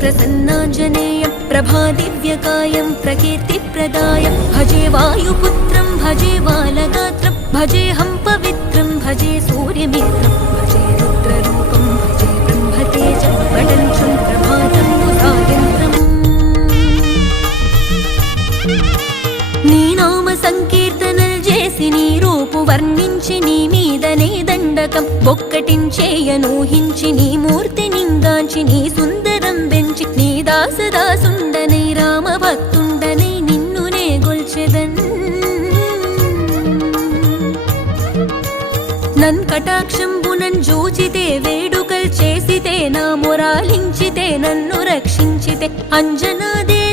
प्रसन्नाञ्जनेयं प्रभादिव्यकायं प्रकीर्तिप्रदायं भजे वायुपुत्रं भजे बालगात्रं भजेऽहं पवित्रं भजे सूर्यमित्रं भजे रुद्ररूपं भजे ब्रह्मतेजं वटञ्चं प्रभातं सायन्त्रम् నీ నామ సంకీర్తనలు చేసి నీ రూపు వర్ణించి నీ మీదనే దండకం ఒక్కటించేయనూహించి నీ మూర్తి నింగాంచి నీ సుందరం పెంచి నీ దాసదాసుండనై రామభక్తుండనై నిన్నునే గొల్చెదన్ నన్ కటాక్షంబునన్ జూచితే వేడుకల్ చేసితే నా మొరాలించితే నన్ను రక్షించితే అంజనాదే